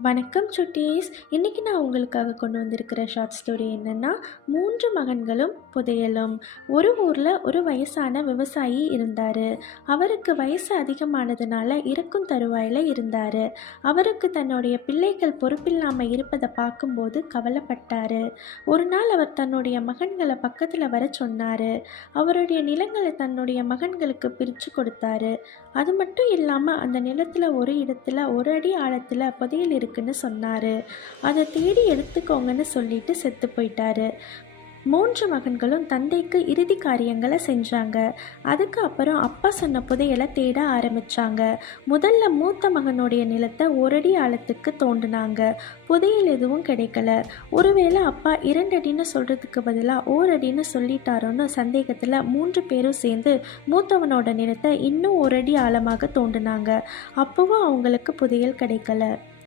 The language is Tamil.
வணக்கம் சுட்டீஸ். இன்றைக்கி நான் உங்களுக்காக கொண்டு வந்திருக்கிற ஷார்ட் ஸ்டோரி என்னென்னா, 3 மகன்களும் புதையலும். ஒரு ஊரில் ஒரு வயசான விவசாயி இருந்தார். அவருக்கு வயசு அதிகமானதுனால இறக்கும் தருவாயில் இருந்தார். அவருக்கு தன்னுடைய பிள்ளைகள் பொறுப்பில்லாமல் இருப்பதை பார்க்கும்போது கவலைப்பட்டார். ஒரு நாள் அவர் தன்னுடைய மகன்களை பக்கத்தில் வர சொன்னார். அவருடைய நிலங்களை தன்னுடைய மகன்களுக்கு பிரித்து கொடுத்தாரு. அது மட்டும் இல்லாமல் அந்த நிலத்தில் ஒரு இடத்துல ஒரு அடி ஆழத்தில் புதையல் இருக்குன்னு சொன்னார். அதை தேடி எடுத்துக்கோங்கன்னு சொல்லிட்டு செத்து போயிட்டாரு. 3 மகன்களும் தந்தைக்கு இறுதி காரியங்களை செஞ்சாங்க. அதுக்கு அப்புறம் அப்பா சொன்ன புதையலை தேட ஆரம்பித்தாங்க. முதல்ல மூத்த மகனுடைய நிலத்தை ஒரு அடி ஆழத்துக்கு தோண்டினாங்க. புதையல் எதுவும் கிடைக்கல. ஒருவேளை அப்பா 2 அடின்னு சொல்கிறதுக்கு பதிலாக ஓரடின்னு சொல்லிட்டாரோன்னு சந்தேகத்தில் 3 பேரும் சேர்ந்து மூத்தவனோட நிலத்தை இன்னும் ஒரு அடி ஆழமாக தோண்டினாங்க. அப்போவும் அவங்களுக்கு புதையல் கிடைக்கல.